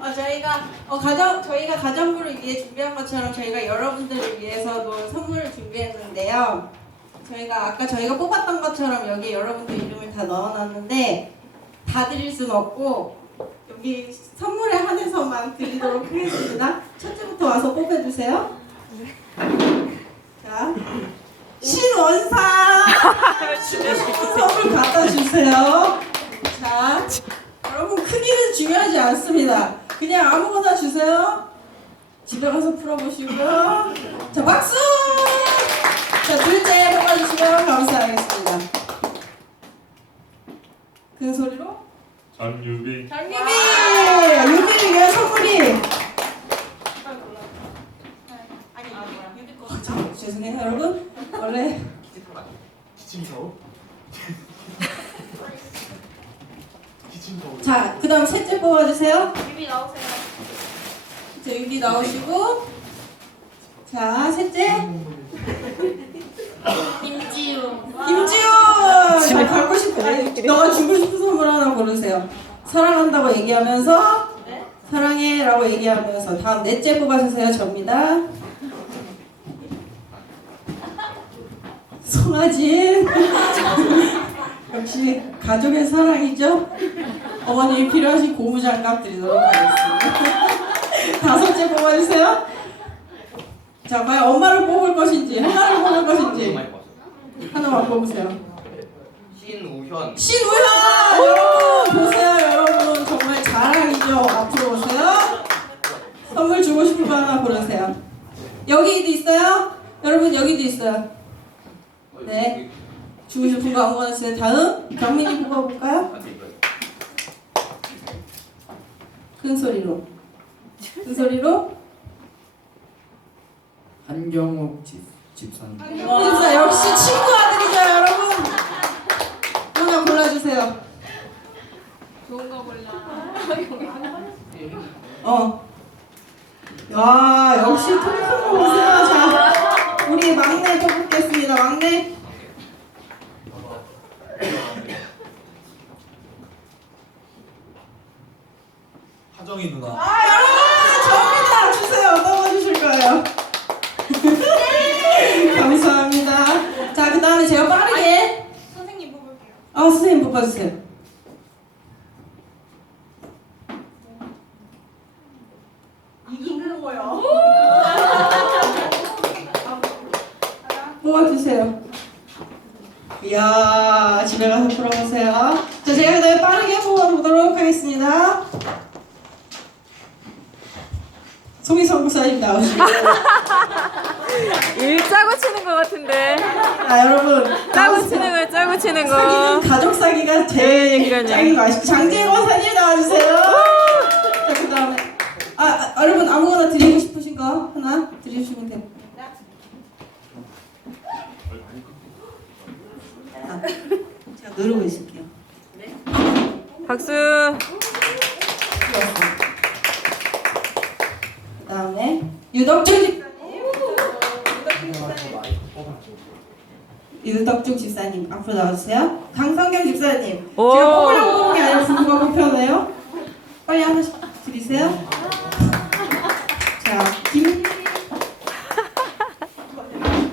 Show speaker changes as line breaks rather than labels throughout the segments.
어, 저희가 어, 가정 저희가 가정부를 위해 준비한 것처럼 저희가 여러분들을 위해서도 선물을 준비했는데요. 저희가 아까 저희가 뽑았던 것처럼 여기 여러분들 이름을 다 넣어놨는데 다 드릴 수는 없고 여기 선물에 한해서만 드리도록 하겠습니다. 첫째부터 와서 뽑아주세요. 자, 신원상 선물 갖다 주세요. 자, 여러분 크기는 중요하지 않습니다. 그냥 아무거나 주세요. 집에 가서 풀어보시고요. 자, 박수! 자, 둘째 뽑아주시면 감사하겠습니다. 큰 소리로.
장유비
장미비! 유비를 위한 선물이. 아니, 유비 거. 자, 죄송해요, 여러분. 원래
기침사오?
자, 그 다음 셋째 뽑아주세요.
유비 나오세요.
자, 유비 나오시고. 자, 셋째.
김지우.
김지훈! 자, 갖고 아니, 너가 주고 싶은 선물 하나 고르세요. 사랑한다고 얘기하면서,
네?
사랑해 라고 얘기하면서. 다음 넷째 뽑아주세요. 접니다. 송하진. 역시 가족의 사랑이죠. 어머님이 필요하신 고무 장갑 드리도록 하겠습니다. 다섯째 뽑아주세요. 자, 과연 엄마를 뽑을 것인지, 하나를 뽑을 것인지. 하나만 뽑으세요.
신우현
신우야! 여러분 보세요 여러분 정말 자랑이죠. 앞으로 오세요. 선물 주고 싶은 거 하나 고르세요. 여기도 있어요? 여러분 여기도 있어요. 네. 주고 싶은 거 아무거나 주세요. 다음 경민이 뽑아볼까요? 큰 소리로. 큰 소리로.
한경욱 집, 집사님
진짜 역시 친구 아들이죠 여러분. 하나 골라주세요.
좋은 거 골라.
어. 야, 역시 통큰 보세요. 자, 우리 막내 뽑겠습니다. 막내.
하정이 누나
아, 여러분, 접니다. 주세요. 넘어주실 거예요. 감사합니다. 자, 그 다음에 제가 빠르게.
선생님 뽑을게요.
아, 선생님 뽑아주세요. 이야, 집에 가서 풀어보세요. 자, 제가 그 다음에 빠르게 뽑아보도록 하겠습니다. 송희성 목사님 나오시고.
일 짜고 치는 것 같은데.
아, 여러분.
짜고 치는 거, 짜고 치는
사기는
거.
가족 사기가 제일
그러니까요.
짱인 거 아시죠? 장재원 원사님 나와주세요. 자, 그 다음에. 아, 아, 여러분 아무거나 드리고 싶으신 거 하나 드리시면 됩니다. 아, 제가 누르고 있을게요.
박수.
그 다음에 유덕준 집사님. 유덕준 집사님 앞으로 나와주세요. 강성경 집사님.
오.
제가 뽑으려고 뽑은 게 아니라 부부가 뽑혀네요. 빨리 하나씩 드리세요. 자, 김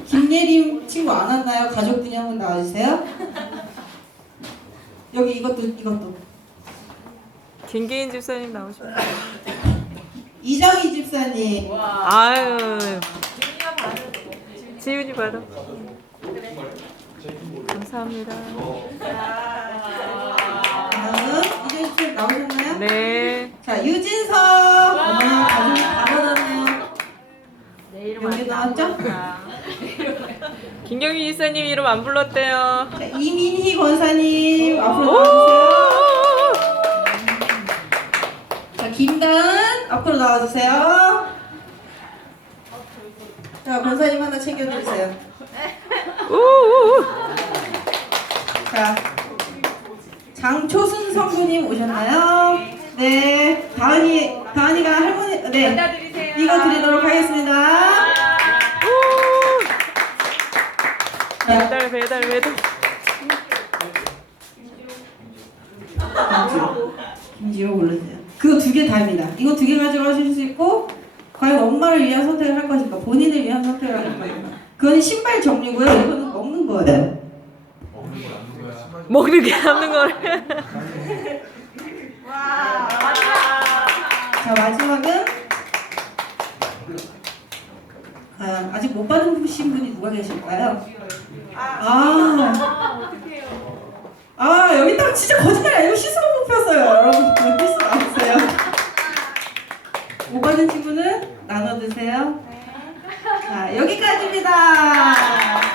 김예림 친구 안 왔나요? 가족분이 한번 나와주세요. 여기 이것도 이것도
김계인 집사님 나오시면.
이정희 집사님.
아유. 지훈이 받아. 감사합니다.
다음 이정희 집사님 나오셨나요?
네.
자, 유진석. 어머나 가족이 다 받았네요. 여기 나왔죠?
김경민 집사님 이름 안 불렀대요.
자, 이민희 권사님 앞으로
오!
앞으로 나와주세요. 자, 권사님 하나 챙겨드리세요.
오!
자, 장초순 성부님 오셨나요? 네, 다은이, 다은이가 할머니, 네. 이거 드리도록 하겠습니다. 자,
배달 배달 배달.
김지호 골르세요. 그거 두 개 다입니다. 이거 두 개 가지고 하실 수 있고 과연 엄마를 위한 선택을 할 것인가 본인을 위한 선택을 할 것인가 그건 신발 종류고요. 이거는 먹는 거예요.
먹는 거 남는 거야.
먹는 게 남는 거를.
자 마지막은 과연 아직 못 받으신 분이 누가 계실까요? 아, 아 여기 딱 진짜 거짓말 아니고 시스루 뽑혔어요. 여러분 나왔어요? 못 받은 친구는 나눠 드세요. 자 여기까지입니다